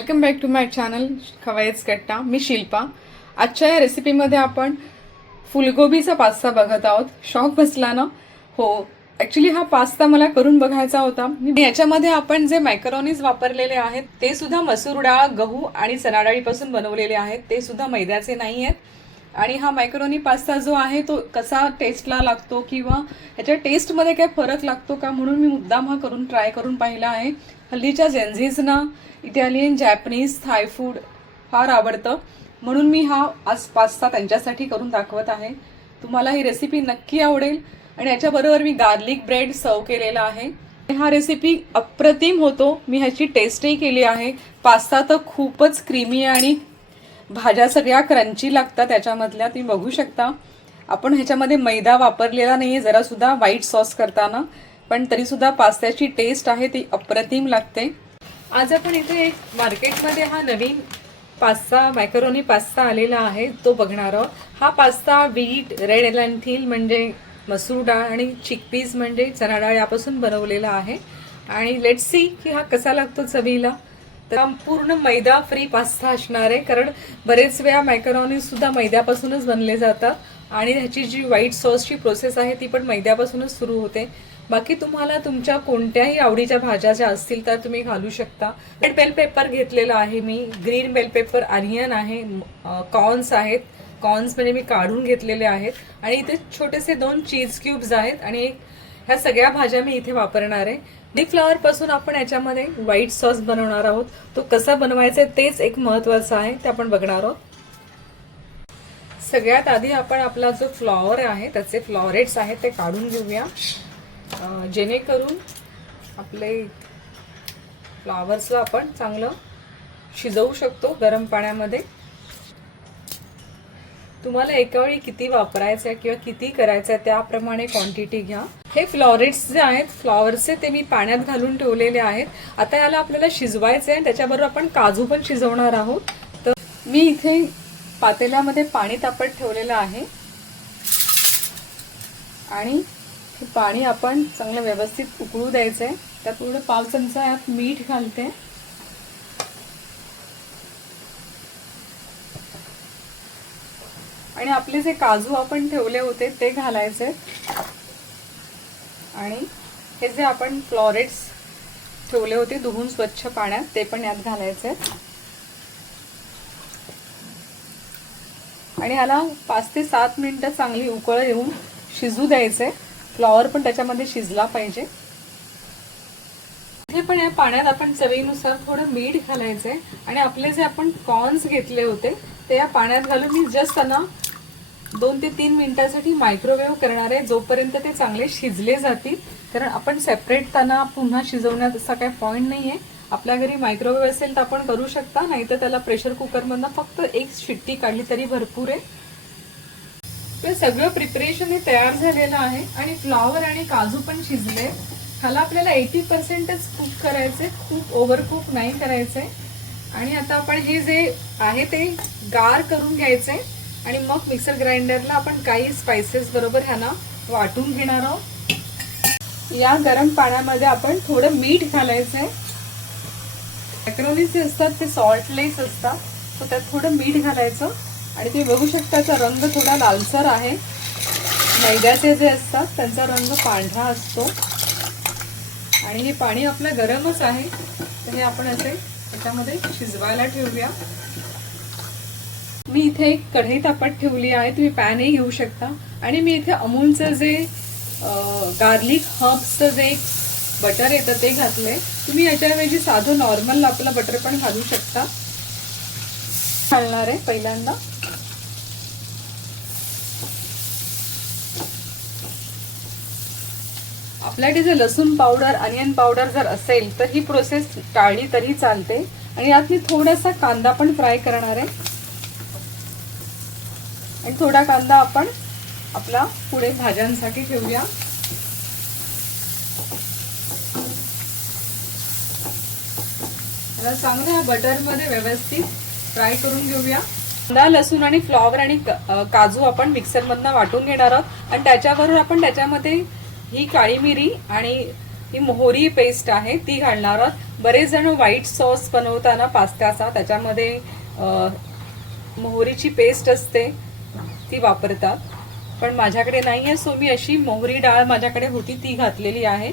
Welcome back to my channel खवायच कट्टा. मी शिल्पा. आजच्या या रेसिपीमध्ये आपण फुलगोबीचा पास्ता बघत आहोत. शॉक बसला ना हो. ॲक्च्युली हा पास्ता मला करून बघायचा होता. मी याच्यामध्ये आपण जे मॅकरोनीज वापरलेले आहेत ते सुद्धा मसूर डाळ गहू आणि चणाडाळीपासून बनवलेले आहेत. ते सुद्धा मैद्याचे नाही आहेत आणि हा मायक्रोनी पास्ता जो आहे तो कसा टेस्टला लागतो किंवा ह्याच्या टेस्टमध्ये काय फरक लागतो का म्हणून मी मुद्दाम हा करून ट्राय करून पाहिला आहे. हल्लीच्या जेन्झीजना इटालियन जॅपनीज थाय फूड फार आवडतं. म्हणून मी हा आज पास्ता त्यांच्यासाठी करून दाखवत आहे. तुम्हाला ही रेसिपी नक्की आवडेल आणि याच्याबरोबर मी गार्लिक ब्रेड सर्व केलेला आहे. हा रेसिपी अप्रतिम होतो. मी ह्याची टेस्टही केली आहे. पास्ता तर खूपच क्रीमी आणि भाज्या सगळ्या क्रंची लागतात त्याच्यामधल्या तुम्ही बघू शकता. आपण ह्याच्यामध्ये मैदा वापरलेला नाही आहे जरासुद्धा व्हाईट सॉस करताना. पण तरीसुद्धा पास्त्याची टेस्ट आहे ती अप्रतिम लागते. आज आपण इथे एक मार्केटमध्ये हा नवीन पास्ता मॅकरोनी पास्ता आलेला आहे तो बघणार आहोत. हा पास्ता बीट रेड एलॅन्थिल म्हणजे मसूर डाळ आणि चिकपीज म्हणजे चणा डाळ यापासून बनवलेला आहे. आणि लेट सी की हा कसा लागतो चवीला. तर पूर्ण मैदा फ्री पास्ता असणार आहे. कारण बरेच वेळा मॅकरॉनी सुद्धा मैद्यापासूनच बनले जातात. आणि ह्याची जी व्हाईट सॉसची प्रोसेस आहे ती पण मैद्यापासूनच सुरू होते. बाकी तुम्हाला तुमच्या कोणत्याही आवडीच्या भाज्या ज्या असतील त्या तुम्ही घालू शकता. रेड बेल पेपर घेतलेला आहे मी. ग्रीन बेल पेपर अनियन आहे कॉर्न्स आहेत. कॉर्न्स म्हणजे मी काढून घेतलेले आहेत. आणि इथे छोटेसे दोन चीज क्यूब्स आहेत. आणि एक ह्या सगळ्या भाज्या मी इथे वापरणार आहे. डी फ्लॉवरपासून आपण याच्यामध्ये व्हाईट सॉस बनवणार आहोत. तो कसा बनवायचा आहे तेच एक महत्वाचं आहे ते आपण बघणार आहोत. सगळ्यात आधी आपण आपला जो फ्लॉवर आहे त्याचे फ्लॉरेट्स आहेत ते काढून घेऊया. जेणेकरून आपले फ्लॉवर्सला आपण चांगलं शिजवू शकतो गरम पाण्यामध्ये. तुम्हाला एका वेळी किती वापरायचं आहे किंवा किती करायचं आहे त्याप्रमाणे क्वांटिटी घ्या. हे फ्लॉरेट्स जे आहेत फ्लॉवरचे ते मी पाण्यात घालून ठेवलेले आहेत. आता याला आपल्याला शिजवायचं आहे त्याच्याबरोबर आपण काजू पण शिजवणार आहोत. तर मी इथे पातेल्यामध्ये पाणी तापत ठेवलेलं आहे. आणि हे पाणी आपण चांगलं व्यवस्थित उकळू द्यायचं आहे त्यात थोडं पाव चमचा यात मीठ घालते. आणि आपले जे काजू आपण ठेवले होते ते घालायचे आणि हे जे आपण फ्लॉरेट्स ठेवले होते धुवून स्वच्छ पाण्यात ते पण यात घालायचे आणि ह्याला पाच ते सात मिनिटं चांगली उकळ येऊन शिजू द्यायचे. फ्लॉवर पण त्याच्यामध्ये शिजला पाहिजे. इथे पण या पाण्यात आपण चवीनुसार थोडं मीठ घालायचंय. आणि आपले जे आपण कॉर्न्स घेतले होते ते या पाण्यात घालून मी जस्ट त्यांना दोन ते तीन मिनिटासाठी मायक्रोवेव्ह करणार आहे जोपर्यंत ते चांगले शिजले जातील कारण आपण सेपरेट त्यांना पुन्हा शिजवण्यात असा काही पॉईंट नाही आहे आपल्या घरी मायक्रोवेव्ह असेल तर आपण करू शकता नाही तर त्याला प्रेशर कुकरमधनं फक्त एक शिट्टी काढली तरी भरपूर आहे. तर सगळं प्रिपरेशन हे तयार झालेलं आहे आणि फ्लॉवर आणि काजू पण शिजले. ह्याला आपल्याला एटी पर्सेंटच कुक करायचे खूप ओव्हर कुक नाही करायचे आणि आता आपण हे जे आहे ते गार करून घ्यायचे आणि मग मिक्सर ग्राइंडरला आपण काही स्पायसेस बरोबर ह्यांना वाटून घेणार आहोत. या गरम पाण्यामध्ये आपण थोडं मीठ घालायचंय. मॅक्रोनीज जे असतात ते सॉल्टलेस असतात. तर त्यात थोडं मीठ घालायचं. आणि ते बघू शकता रंग थोडा लालसर आहे. मैद्याचे जे असतात त्यांचा रंग पांढरा असतो. आणि हे पाणी आपलं गरमच आहे. तर हे आपण असे त्याच्यामध्ये शिजवायला ठेवूया. मी इथे एक कढई तापत ठेवली आहे तुम्ही पॅनही घेऊ शकता. आणि मी इथे अमूलचं जे गार्लिक हर्ब्सचं जे एक बटर येतं ते घातलंय. तुम्ही याच्याऐवजी साधं नॉर्मल आपलं बटर पण घालू शकता. घालणार आहे पहिल्यांदा. आपल्याकडे जर लसूण पावडर अनियन पावडर जर असेल तर ही प्रोसेस टाळली तरी चालते. आणि यात मी थोडासा कांदा पण फ्राय करणार आहे. आणि थोडा कांदा आपण आपला पुढे भाज्यांसाठी ठेवूया. त्याला चांगलं बटरमध्ये व्यवस्थित फ्राय करून घेऊया. कांदा लसूण आणि फ्लॉवर आणि काजू आपण मिक्सरमधनं वाटून घेणार आहोत. आणि त्याच्याबरोबर आपण त्याच्यामध्ये ही काळी मिरी आणि ही मोहरी पेस्ट आहे ती घालणार आहोत. बरेच जण व्हाईट सॉस बनवताना पास्त्याचा त्याच्यामध्ये मोहरीची पेस्ट असते. ती वापरतात. पण माझ्याकडे नाही आहे सो मी अशी. मोहरी डाळ माझ्याकडे होती ती घातलेली आहे.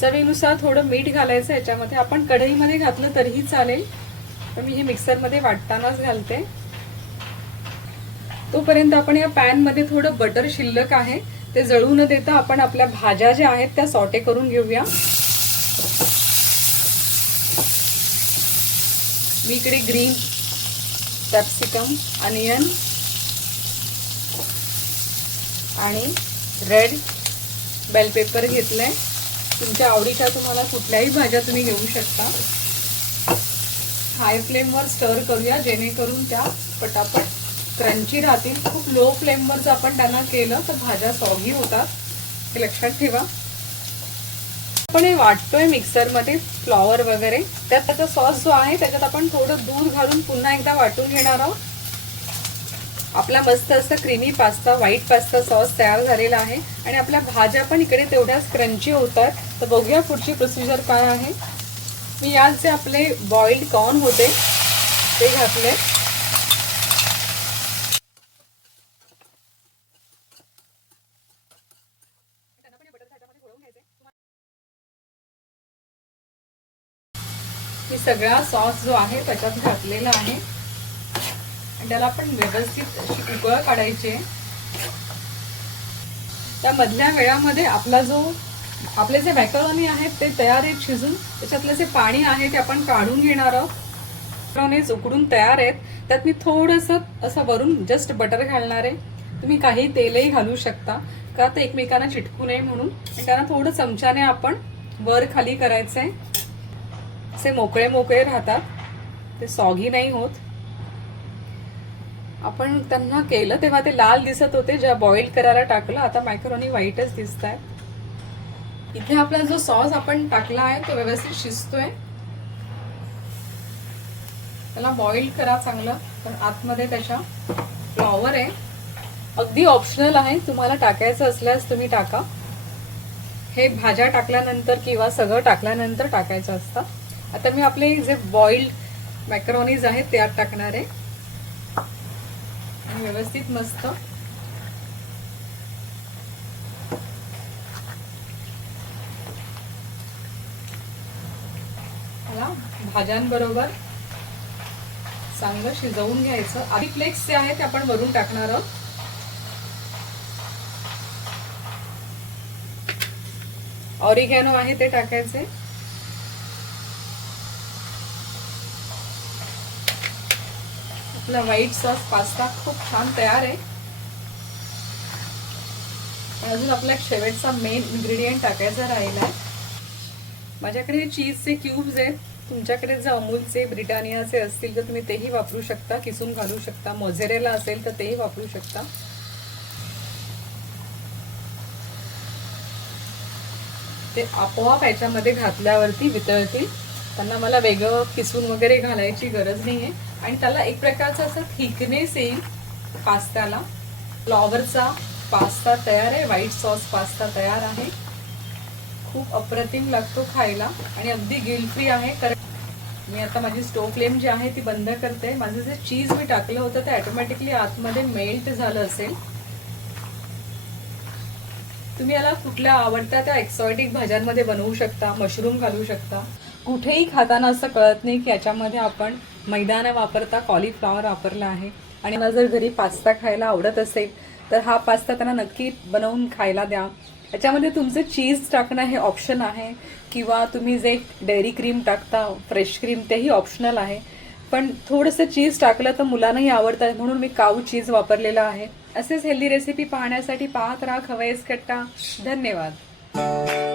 चवीनुसार थोडं मीठ घालायचं याच्यामध्ये आपण कढईमध्ये घातलं तरीही चालेल. पण मी हे मिक्सरमध्ये वाटतानाच घालते. तोपर्यंत आपण या पॅनमध्ये थोडं बटर शिल्लक आहे. ते जळू न देता आपण आपल्या भाज्या ज्या आहेत त्या सॉटे करून घेऊया. मी इकडे ग्रीन कॅप्सिकम अनियन आणि रेड बेल पेपर घेतलंय. तुमच्या आवडीच्या तुम्हाला कुठल्याही भाज्या तुम्ही घेऊ शकता. हाय फ्लेमवर स्टर करूया जेणेकरून त्या पटापट क्रंची राहतील. खूप लो फ्लेमवर जर आपण त्यांना केलं तर भाज्या सॉगी होतात. हे लक्षात ठेवा. आपण हे वाटतोय मिक्सरमध्ये फ्लॉवर वगैरे. त्यात त्याचा सॉस जो आहे त्याच्यात आपण थोडं दूध घालून पुन्हा एकदा वाटून घेणार आहोत. आपला मस्त असं creamy pasta white pasta sauce तयार झालेला आहे. आणि आपल्या भाज्या पण इकडे तेवढ्याच क्रंची होतात. तर बघूया पुढची प्रोसिजर काय आहे. मी यात जे आपले बॉइल्ड कॉर्न होते ते घातले. सगळा सॉस जो आहे त्याच्यात घातलेला आहे. आणि त्याला आपण व्यवस्थित अशी उकळ काढायची. त्या मधल्या वेळामध्ये आपला जो आपले जे मॅकरोनी आहेत ते तयार आहेत शिजून. त्याच्यातलं जे पाणी आहे ते आपण काढून घेणार आहोत. मॅकरोनीज उकडून तयार आहेत. त्यात मी थोडंसं असं वरून जस्ट बटर घालणार आहे. तुम्ही काही तेलही घालू शकता. का ते एकमेकांना चिटकू नये म्हणून. त्यांना थोडं चमच्याने आपण वर खाली करायचं आहे असे मोकळे मोकळे राहतात. ते सॉगी नाही होत. आपण त्यांना केलं तेव्हा ते लाल दिसत होते जेव्हा बॉईल करायला टाकलं. आता मायक्रोनी व्हाईटच दिसत आहेत इथे आपला जो सॉस आपण टाकला आहे तो व्यवस्थित शिजतोय. त्याला बॉईल करा चांगलं. तर आतमध्ये त्याच्या फ्लॉवर आहे. अगदी ऑप्शनल आहे. तुम्हाला टाकायचं असल्यास तुम्ही टाका. हे भाज्या टाकल्यानंतर किंवा सगळं टाकल्यानंतर टाकायचं असतं. आता मी आपले जे बॉइल्ड मॅक्रोनीज आहेत ते आत टाकणार आहे. आणि व्यवस्थित मस्त. भाज्यांबरोबर चांगलं शिजवून घ्यायचं. आधी फ्लेक्स जे आहे ते आपण वरून टाकणार आहोत. ऑरिगॅनो आहे ते टाकायचे. आपला व्हाईट सॉस पास्ता खूप छान तयार आहे. अजून आपला एक शेवटचा मेन इन्ग्रेडियंट टाकायचा राहिला आहे माझ्याकडे चीजचे क्यूब्स आहेत. तुमच्याकडे जर अमूलचे ब्रिटानियाचे असतील तर तुम्ही तेही वापरू शकता. किसून घालू शकता. मोझेरेला असेल तर तेही वापरू शकता. ते आपोआप याच्यामध्ये घातल्यावरती वितळतील. त्यांना मला वेगळं किसून वगैरे घालायची गरज नाही आहे आणि त्याला एक प्रकारचा असं थिकनेस येईल पास्त्याला फ्लॉवरचा पास्ता तयार आहे व्हाईट सॉस पास्ता तयार आहे. खूप अप्रतिम लागतो खायला आणि अगदी गिल फ्री आहे. कारण मी आता माझी स्टोव फ्लेम जी आहे ती बंद करते. माझं जे चीज मी टाकलं होतं ते ऑटोमॅटिकली आतमध्ये मेल्ट झालं असेल. तुम्ही याला कुठल्या आवडत्या त्या एक्सॉटिक भाज्यांमध्ये बनवू शकता मशरूम घालू शकता. कुठेही खाताना असं कळत नाही की याच्यामध्ये आपण मैदा न वापरता कॉलीफ्लॉवर वापरला आहे. आणि मला जर घरी पास्ता खायला आवडत असेल तर हा पास्ता त्यांना नक्की बनवून खायला द्या. याच्यामध्ये तुमचं चीज टाकणं हे ऑप्शन आहे किंवा तुम्ही जे डेअरी क्रीम टाकता फ्रेश क्रीम तेही ऑप्शनल आहे. पण थोडंसं चीज टाकलं तर मुलांनाही आवडतं म्हणून मी काऊ चीज वापरलेलं आहे. असेच हेल्दी रेसिपी पाहण्यासाठी पाहत राहा खवयस कट्टा. धन्यवाद.